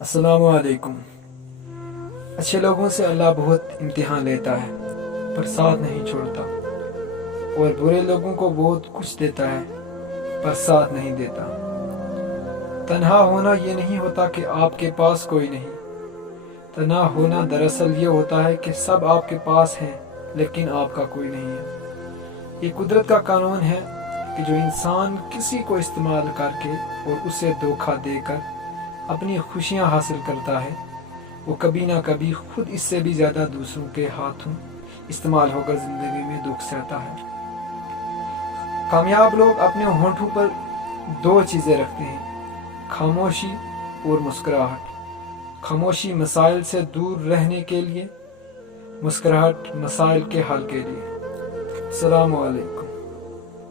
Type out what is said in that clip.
السلام علیکم۔ اچھے لوگوں سے اللہ بہت امتحان لیتا ہے پر ساتھ نہیں چھوڑتا، اور برے لوگوں کو بہت کچھ دیتا ہے پر ساتھ نہیں دیتا۔ تنہا ہونا یہ نہیں ہوتا کہ آپ کے پاس کوئی نہیں، تنہا ہونا دراصل یہ ہوتا ہے کہ سب آپ کے پاس ہیں لیکن آپ کا کوئی نہیں ہے۔ یہ قدرت کا قانون ہے کہ جو انسان کسی کو استعمال کر کے اور اسے دھوکہ دے کر اپنی خوشیاں حاصل کرتا ہے، وہ کبھی نہ کبھی خود اس سے بھی زیادہ دوسروں کے ہاتھوں استعمال ہو کر زندگی میں دکھ سہتا ہے۔ کامیاب لوگ اپنے ہونٹوں پر دو چیزیں رکھتے ہیں: خاموشی اور مسکراہٹ۔ خاموشی مسائل سے دور رہنے کے لیے، مسکراہٹ مسائل کے حل کے لیے۔ السلام علیکم۔